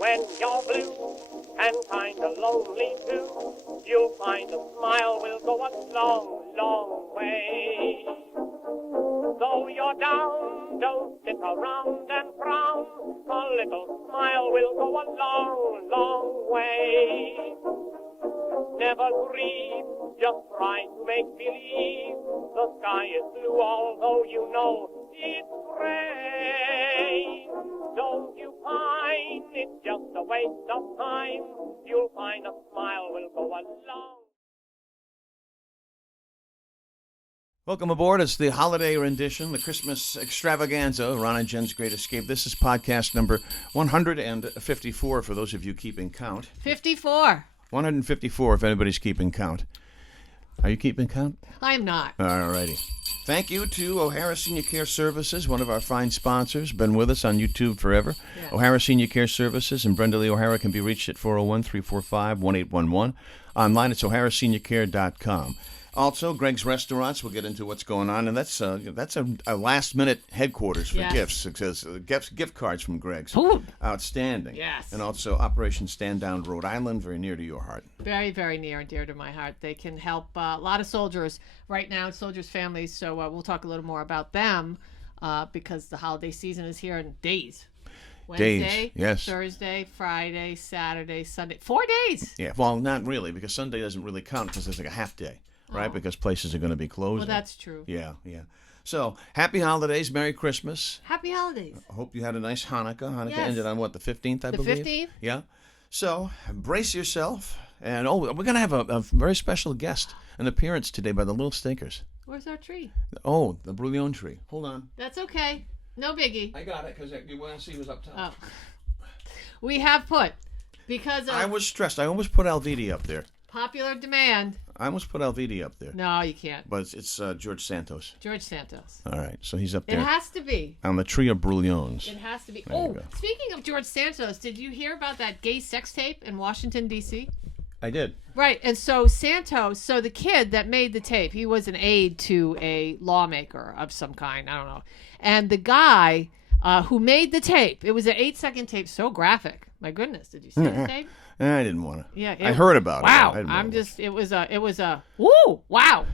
When you're blue and kinda lonely too, you'll find a smile will go a long, long way. Though you're down, don't sit around and frown. A little smile will go a long, long way. Never grieve, just try to make believe the sky is blue, although you know it's gray. Don't you pine, it's just a waste of time. You'll find a smile will go a long. Welcome aboard. It's the holiday rendition, the Christmas extravaganza, Ron and Jen's Great Escape. This is podcast number 154 for those of you keeping count. 54. 154 if anybody's keeping count. Are you keeping count? I'm not. All righty. Thank you to O'Hara Senior Care Services, one of our fine sponsors. Been with us on YouTube forever. Yeah. O'Hara Senior Care Services and Brenda Lee O'Hara can be reached at 401-345-1811. Online, it's o'haraseniorcare.com. Also, Greg's Restaurants. We'll get into what's going on, and that's a last-minute headquarters for gifts. It says gift cards from Greg's. Ooh. Outstanding. Yes. And also Operation Stand Down Rhode Island, very near to your heart. Very, very near and dear to my heart. They can help a lot of soldiers right now, soldiers' families. So we'll talk a little more about them because the holiday season is here in days. Wednesday, yes. Thursday, Friday, Saturday, Sunday. 4 days. Yeah, well, not really, because Sunday doesn't really count because it's like a half day. Right, because places are going to be closed. Well, that's true. Yeah. So, happy holidays, Merry Christmas. Happy holidays. I hope you had a nice Hanukkah. Hanukkah Yes. ended on what, the 15th, I The believe? 15th? Yeah. So, brace yourself. And, we're going to have a very special guest, an appearance today by the Little Stinkers. Where's our tree? Oh, the Brouillon tree. Hold on. That's okay. No biggie. I got it, because you want to see who's up top. Oh. We have put, because of I was stressed. I almost put Alvidi up there. popular demand. I almost put Alvidi up there. No, you can't. But it's George Santos. George Santos. All right, so he's up It there has to be. on the tree of Brouillons. It has to be. There you go. Speaking of George Santos, did you hear about that gay sex tape in Washington, D.C.? I did. Right, and so Santos, the kid that made the tape, he was an aide to a lawmaker of some kind, I don't know. And the guy who made the tape, it was an 8-second tape, so graphic. My goodness, did you see the tape? I didn't want to. Yeah, I heard about wow, it. Wow, it was a woo, wow.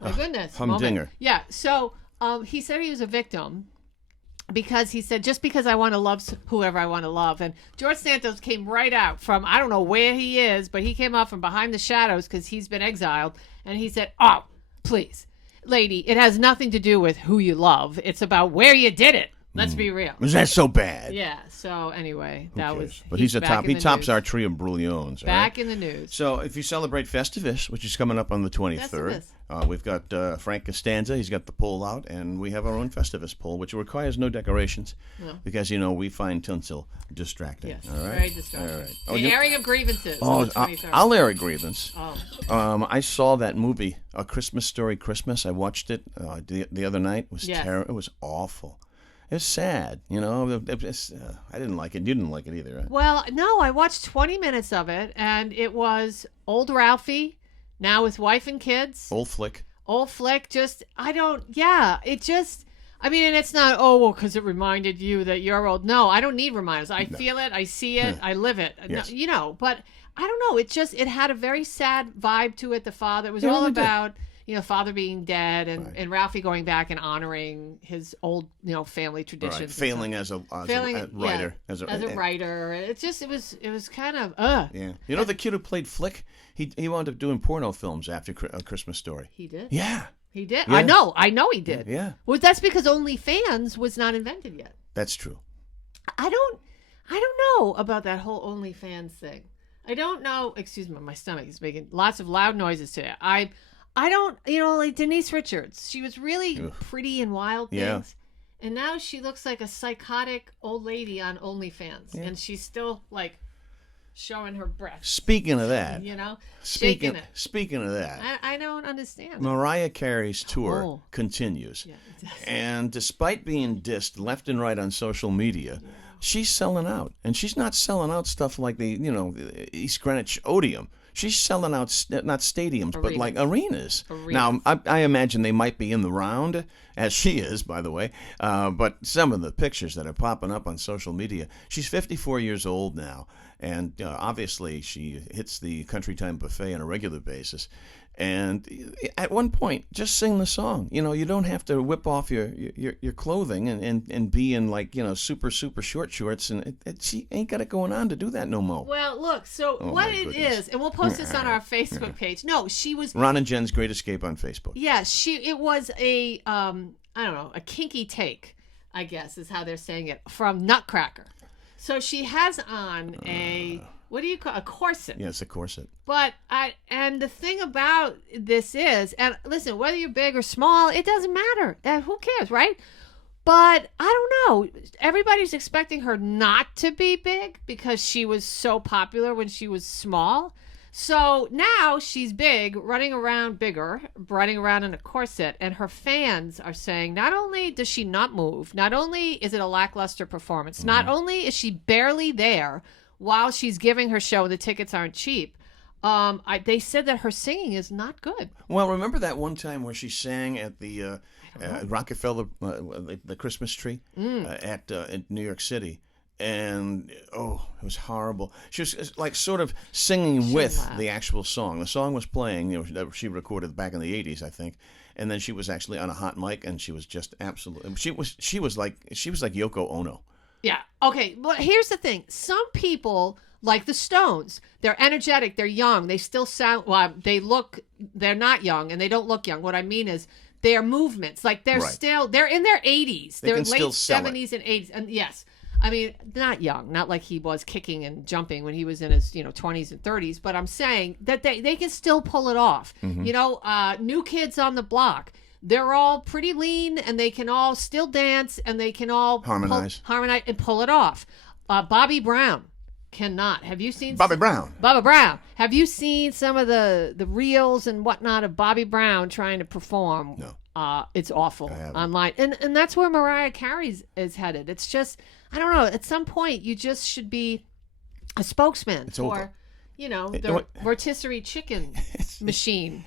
My goodness. humdinger. Moment. Yeah, so he said he was a victim because he said, just because I want to love whoever I want to love. And George Santos came right out from, I don't know where he is, but he came out from behind the shadows because he's been exiled. And he said, oh, please, lady, it has nothing to do with who you love. It's about where you did it. Let's be real. Was that so bad? Yeah. So anyway, that was. But he's a back top. in He the tops news. our tree of Brouillons. Back in the news. So if you celebrate Festivus, which is coming up on the 23rd, we've got Frank Costanza. He's got the poll out, and we have our own Festivus poll, which requires no decorations because we find tinsel distracting. Yes. All right. Very distracting. All right. The airing of grievances. Oh, on the 23rd. I'll air a grievance. Oh. I saw that movie, A Christmas Story Christmas. I watched it the other night. It was terrible. It was awful. It's sad, I didn't like it. You didn't like it either, right? Well, no, I watched 20 minutes of it, and it was old Ralphie, now with wife and kids. Old flick. And it's not, because it reminded you that you're old. No, I don't need reminders. I feel it, I see it, I live it. Yes. No, but I don't know. It had a very sad vibe to it. The father, it was all about... father being dead and Ralphie going back and honoring his old, family traditions. Right. Failing as a writer. As a writer. It was kind of, Yeah. The kid who played Flick, he wound up doing porno films after A Christmas Story. He did? Yeah. He did? Yeah. I know he did. Yeah. Well, that's because OnlyFans was not invented yet. That's true. I don't know about that whole OnlyFans thing. I don't know. Excuse me, my stomach is making lots of loud noises today. I don't, like Denise Richards. She was really pretty in Wild Things. Yeah. And now she looks like a psychotic old lady on OnlyFans. Yeah. And she's still, showing her breasts. Speaking of that. Shaking it. Speaking of that. I don't understand. Mariah Carey's tour continues. Yeah, it does. And despite being dissed left and right on social media, she's selling out. And she's not selling out stuff like the East Greenwich Odeum. she's selling out not stadiums, but like arenas. Arenas. Now, I imagine they might be in the round, as she is, by the way. But some of the pictures that are popping up on social media, she's 54 years old now, and obviously she hits the Country Time Buffet on a regular basis. And at one point, just sing the song. You don't have to whip off your clothing and be in super short shorts. And she ain't got it going on to do that no more. Well, look, so what it is, and we'll post this on our Facebook page. No, she was Ron and Jen's Great Escape on Facebook. Yeah, it was a I don't know, a kinky take, I guess is how they're saying it, from Nutcracker. So she has on what do you call a corset? Yes, a corset. But and the thing about this is, and listen, whether you're big or small, it doesn't matter. Who cares, right? But I don't know. Everybody's expecting her not to be big because she was so popular when she was small. So now she's big, running around bigger, running around in a corset, and her fans are saying not only does she not move, not only is it a lackluster performance, not only is she barely there while she's giving her show, the tickets aren't cheap, they said that her singing is not good. Well, remember that one time where she sang at the Rockefeller, the Christmas tree in New York City? And it was horrible. She was like sort of singing with the actual song. The song was playing, that she recorded back in the 80s, I think. And then she was actually on a hot mic, and she was just absolutely. She was like Yoko Ono. Yeah. Okay. But here's the thing: some people, like the Stones, they're energetic, they're young, they still sound. Well, they're not young, and they don't look young. What I mean is, their movements, like they're in their 80s, they're late 70s and 80s, and yes. I mean, not young, not like he was kicking and jumping when he was in his 20s and 30s, but I'm saying that they can still pull it off. New Kids on the Block, they're all pretty lean, and they can all still dance, and they can all harmonize and pull it off. Bobby Brown cannot. Have you seen Bobby Brown? Have you seen some of the reels and whatnot of Bobby Brown trying to perform? No. It's awful online, and that's where Mariah Carey is headed. It's just, I don't know. At some point, you just should be a spokesman for, the rotisserie chicken machine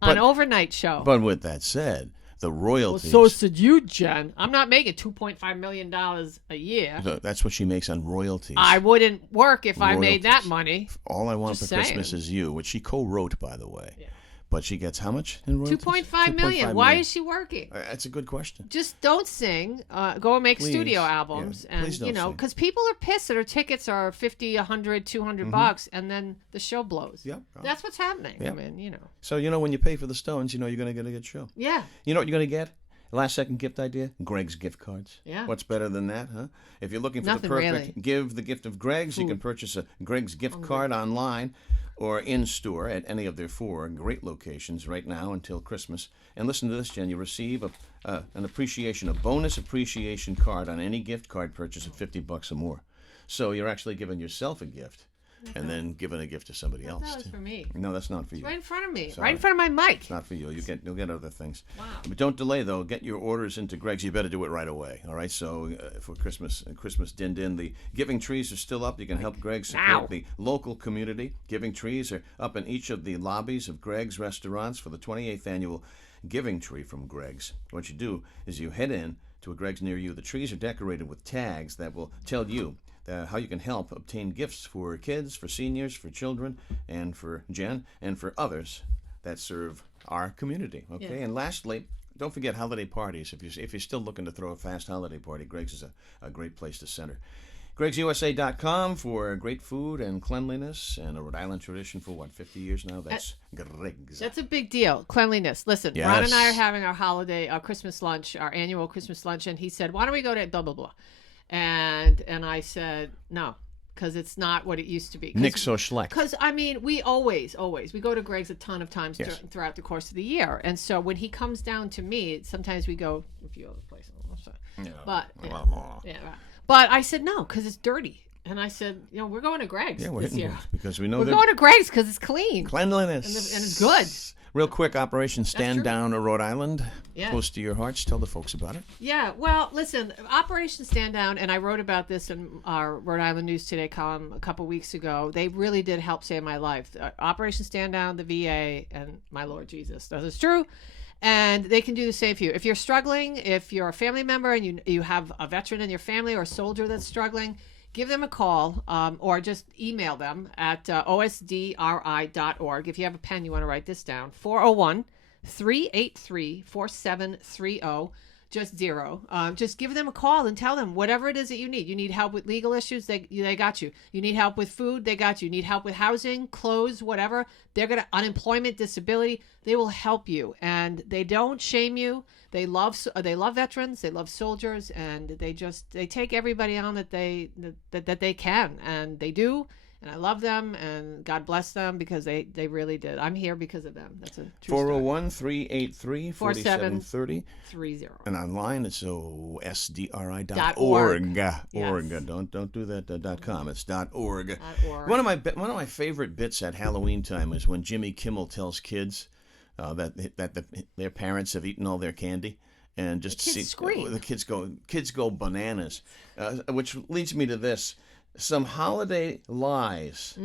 on overnight show. But with that said, the royalties. Well, so said you, Jen. I'm not making $2.5 million a year. So that's what she makes on royalties. I wouldn't work if I made that money. All I want for Christmas is you, which she co-wrote, by the way. Yeah. But she gets how much in royalties? $2.5 million. Why is she working? That's a good question. Just don't sing. Go and make studio albums. Yeah. And, because people are pissed that her tickets are $50, $100, $200, and then the show blows. Yeah. That's what's happening. Yeah. I mean, So, when you pay for the Stones, you're going to get a good show. Yeah. You know what you're going to get? Last second gift idea? Greg's gift cards. Yeah. What's better than that, huh? If you're looking for the perfect give the gift of Greg's, you can purchase a Greg's gift card online or in-store at any of their 4 great locations right now until Christmas. And listen to this, Jen. You receive a bonus appreciation card on any gift card purchase of $50 or more. So you're actually giving yourself a gift and then giving a gift to somebody else. That was for me. No, that's not for you. It's right in front of me. Sorry. Right in front of my mic. It's not for you. You'll get other things. Wow. But don't delay, though. Get your orders into Greg's. You better do it right away. All right? So for Christmas din, the giving trees are still up. You can help Greg support the local community. Giving trees are up in each of the lobbies of Greg's restaurants for the 28th annual Giving Tree from Greg's. What you do is you head in to a Greg's near you. The trees are decorated with tags that will tell you how you can help obtain gifts for kids, for seniors, for children, and for Jen, and for others that serve our community. Okay, yeah. And lastly, don't forget holiday parties. If you're still looking to throw a fast holiday party, Greg's is a great place to center. Greg'sUSA.com for great food and cleanliness and a Rhode Island tradition for 50 years now? That's Greg's. That's a big deal. Cleanliness. Listen, yes. Ron and I are having our Christmas lunch, our annual Christmas lunch, and he said, "Why don't we go to blah blah blah?" And I said no, because it's not what it used to be. Nix or Schleck. Because we always we go to Greg's a ton of times throughout the course of the year, and so when he comes down to me, sometimes we go a few other places. But I said no, because it's dirty. And I said, we're going to Greg's this year. Because we know we're going to Greg's because it's clean. Cleanliness. And it's good. Real quick, Operation Stand true. Down, Rhode Island, Yeah. close to your hearts. Tell the folks about it. Yeah, well, listen, Operation Stand Down, and I wrote about this in our Rhode Island News Today column a couple weeks ago. They really did help save my life. Operation Stand Down, the VA, and my Lord Jesus. That is true. And they can do the same for you. If you're struggling, if you're a family member and you have a veteran in your family or a soldier that's struggling, give them a call or just email them at osdri.org. If you have a pen, you want to write this down. 401-383-4730. Just zero. Just give them a call and tell them whatever it is that you need. You need help with legal issues, they got you. You need help with food, they got you. You need help with housing, clothes, whatever. They're going to unemployment, disability. They will help you, and they don't shame you. They love veterans, they love soldiers, and they take everybody on that they can, and they do. And I love them, and God bless them because they really did. I'm here because of them. That's a true 401-383-4730. 30. And online it's osdri.org. Yes. Org. Don't do that .com. It's .org. .org. One of my favorite bits at Halloween time is when Jimmy Kimmel tells kids that their parents have eaten all their candy. And just the kids scream. The kids go bananas, which leads me to this. Some holiday lies,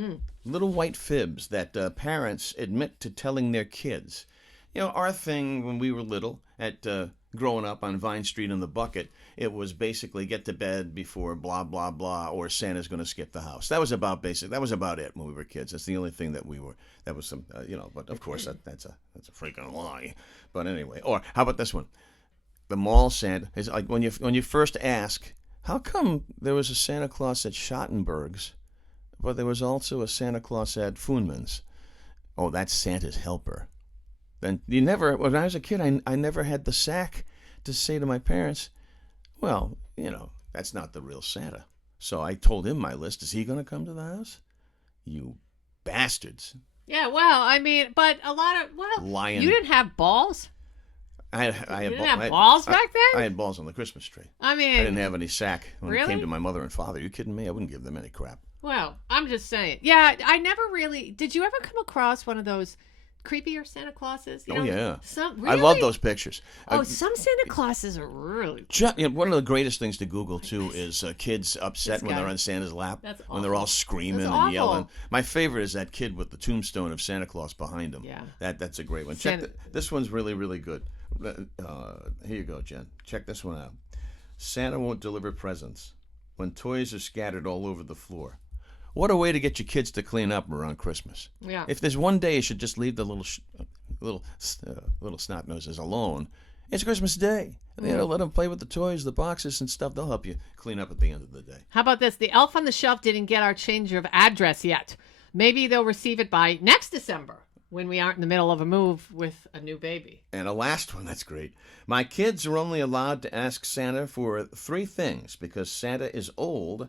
little white fibs that parents admit to telling their kids. You know, our thing when we were little, at growing up on Vine Street in the Bucket, it was basically get to bed before blah, blah, blah, or Santa's going to skip the house. That was about it when we were kids. That's the only thing that was some, but of course that's a freaking lie. But anyway, or how about this one? The mall Santa is like when you first ask, how come there was a Santa Claus at Schottenberg's, but there was also a Santa Claus at Foonman's? Oh, that's Santa's helper. Then when I was a kid, I never had the sack to say to my parents, well, that's not the real Santa. So I told him my list. Is he going to come to the house? You bastards. Yeah, well, I mean, but Lion. You didn't have balls? I didn't have balls back then? I had balls on the Christmas tree. I mean, I didn't have any sack when it really? came to my mother and father. Are you kidding me? I wouldn't give them any crap. Well, I'm just saying. Yeah, I never really. Did you ever come across one of those creepier Santa Clauses? Yeah. Really? I love those pictures. Some Santa Clauses are really. One of the greatest things to Google too is kids upset when they're on Santa's lap. That's awful. When they're all screaming That's and awful. yelling. My favorite is that kid with the tombstone of Santa Claus behind him. Yeah. That's a great one. This one's really, really good. Here you go, Jen. Check this one out. Santa won't deliver presents when toys are scattered all over the floor. What a way to get your kids to clean up around Christmas. Yeah. If there's one day you should just leave the little snot noses alone, it's Christmas Day. Let them play with the toys, the boxes and stuff. They'll help you clean up at the end of the day. How about this? The elf on the shelf didn't get our change of address yet. Maybe they'll receive it by next December, when we aren't in the middle of a move with a new baby. And a last one, that's great. My kids are only allowed to ask Santa for 3 things because Santa is old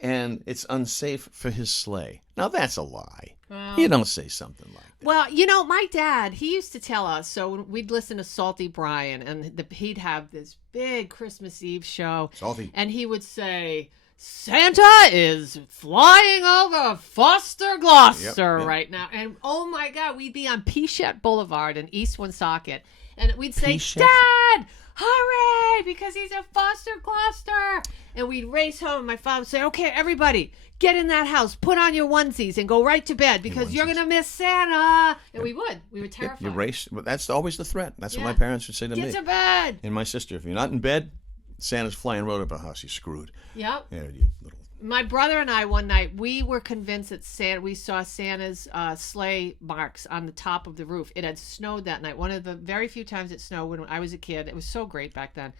and it's unsafe for his sleigh. Now that's a lie. You don't say something like that. Well, my dad, he used to tell us, so we'd listen to Salty Brian, and he'd have this big Christmas Eve show. Salty. And he would say, Santa is flying over Foster Gloucester right now. And oh my God, we'd be on Peachette Boulevard in East Woonsocket. And we'd say, Dad, hurry, because he's at Foster Gloucester. And we'd race home. And my father would say, okay, everybody, get in that house, put on your onesies, and go right to bed because you're going to miss Santa. And we would. We were terrified. You race. But that's always the threat. That's what my parents would say to me. Get to bed. And my sister, if you're not in bed, Santa's flying right up our house. You're screwed. Yep. Yeah, you little. My brother and I, one night, we were convinced that we saw Santa's sleigh marks on the top of the roof. It had snowed that night. One of the very few times it snowed when I was a kid. It was so great back then.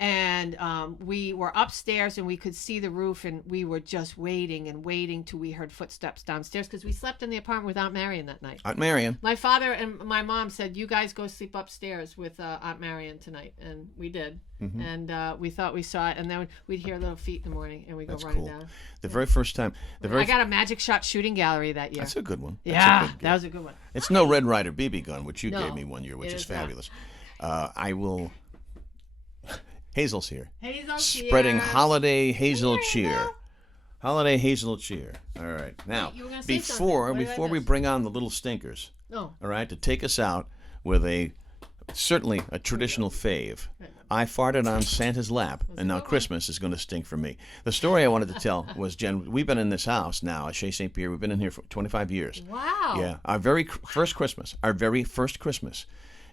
And we were upstairs and we could see the roof, and we were just waiting and waiting till we heard footsteps downstairs because we slept in the apartment with Aunt Marion that night. Aunt Marion. My father and my mom said, you guys go sleep upstairs with Aunt Marion tonight. And we did. Mm-hmm. And we thought we saw it. And then we'd hear little feet in the morning and we'd go running down. The very first time. I got a Magic Shot shooting gallery that year. That's a good one. Yeah, that was a good one. It's no Red Ryder BB gun, which you gave me one year, which is fabulous. I will... Hazel's here. Spreading holiday hazel cheer. Holiday hazel cheer. All right. Now, before we bring on the little stinkers, All right, to take us out with certainly a traditional fave. I farted on Santa's lap, and now Christmas is going to stink for me. The story I wanted to tell was, Jen, we've been in this house now at Chez St. Pierre. We've been in here for 25 years. Wow. Yeah, our very first Christmas.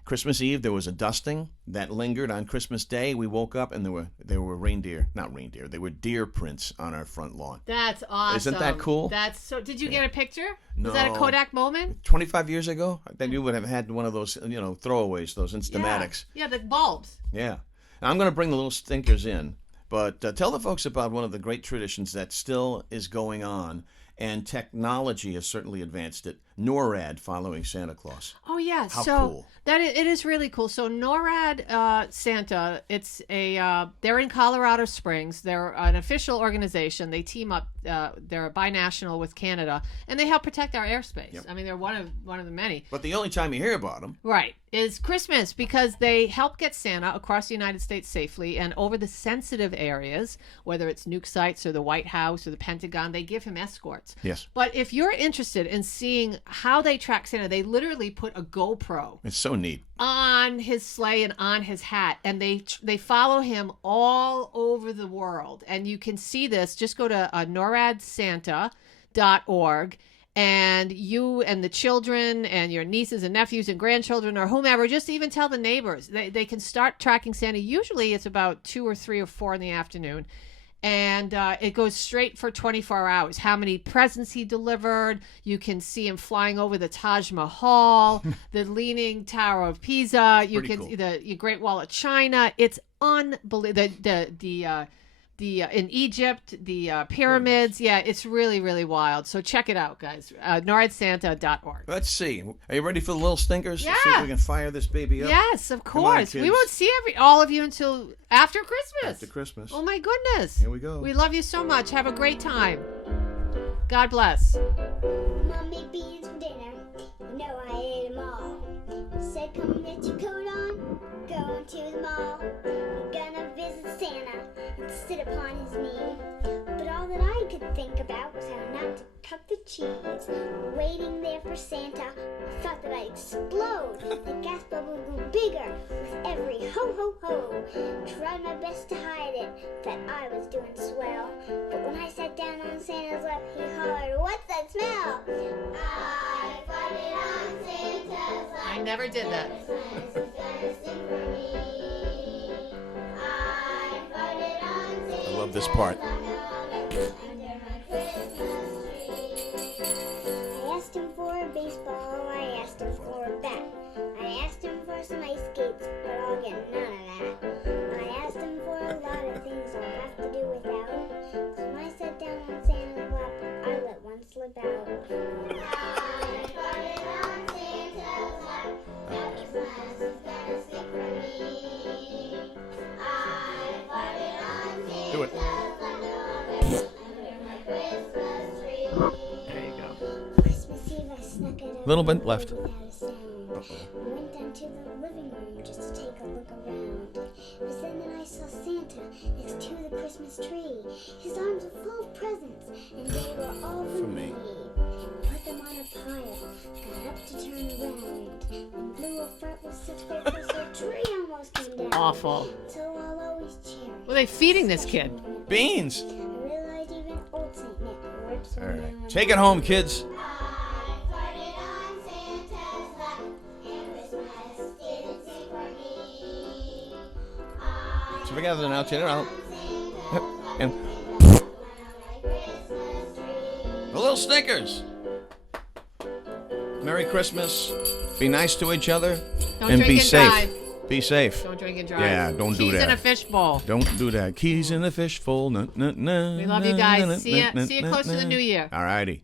Christmas Eve, there was a dusting that lingered on Christmas Day. We woke up and there were they were deer prints on our front lawn. That's awesome. Isn't that cool? That's so. Did you get a picture? No. Was that a Kodak moment? 25 years ago, then you would have had one of those, throwaways, those Instamatics. Yeah, the bulbs. Yeah. Now, I'm going to bring the little stinkers in, but tell the folks about one of the great traditions that still is going on, and technology has certainly advanced it. NORAD following Santa Claus. Oh yeah, How so cool. it is really cool. So NORAD Santa, they're in Colorado Springs. They're an official organization. They team up. They're binational with Canada, and they help protect our airspace. Yep. I mean, they're one of the many. But the only time you hear about them, Right, is Christmas, because they help get Santa across the United States safely and over the sensitive areas, whether it's nuke sites or the White House or the Pentagon. They give him escorts. Yes. But if you're interested in seeing how they track Santa, they literally put a GoPro it's so neat. on his sleigh and on his hat, and they follow him all over the world. And you can see this. Just go to noradsanta.org, and you and the children and your nieces and nephews and grandchildren or whomever, just even tell the neighbors. They can start tracking Santa. Usually it's about 2 or 3 or 4 in the afternoon. And it goes straight for 24 hours. How many presents he delivered. You can see him flying over the Taj Mahal, the Leaning Tower of Pisa. You can see the Great Wall of China. It's unbelievable. In Egypt, the pyramids. Yeah, it's really, really wild. So check it out, guys. NORADSanta.org. Let's see. Are you ready for the little stinkers? Yeah. Let's see if we can fire this baby up. Yes, of Come on, course. kids. We won't see all of you until after Christmas. After Christmas. Oh my goodness. Here we go. We love you so much. Have a great time. God bless. Mom made beans for dinner. You know I ate them all. Said, come get your coat on. Going to the mall. We're gonna visit Santa and sit upon his knee. But all that I could think about was how not to cut the cheese. Waiting there for Santa, I thought that I'd explode. The gas bubble grew bigger with every ho ho ho. Tried my best to hide it, that I was doing swell. But when I sat down on Santa's lap, he hollered, "What's that smell?" I farted on Santa's lap. I never did that. Christmas is gonna sing for me. I farted on Santa's I love this part. lap under my Christmas tree. I asked him for a baseball, I asked him for a bat. I asked him for some ice skates, but I'll get none of that. I asked him for a lot of things I'll have to do without. 'Cause when I sat down on Santa's lap, I let one slip out. I farted on Santa's lap. Now Christmas is gonna sing for me. I farted on Santa's Do it. lap under my Christmas tree. There you go. Christmas Eve, I snuck out of Little bit the left. without a sound. Went down to the living room just to take a look around. But then I saw Santa next to the Christmas tree. His arms were full of presents, and they were all for me. Put them on a pile, got up to turn around, and blew a fart with such great force the tree almost came down. Awful. So I'll always cherish. What are they feeding this kid? Beans. I realized even old Saint Nick works All for me. right. Take it home, kids. I farted on Santa's lap, and Christmas didn't sing for me. I So we gather now, Tanner. And Christmas tree. the little stinkers. Merry Christmas. Be nice to each other. Don't and drink be and safe. drive. Be safe. Don't drink and drive. Yeah, don't do Keys that. in a fishbowl. Don't do that. Keys in a fishbowl. We love you guys. See you close to the new year. All righty.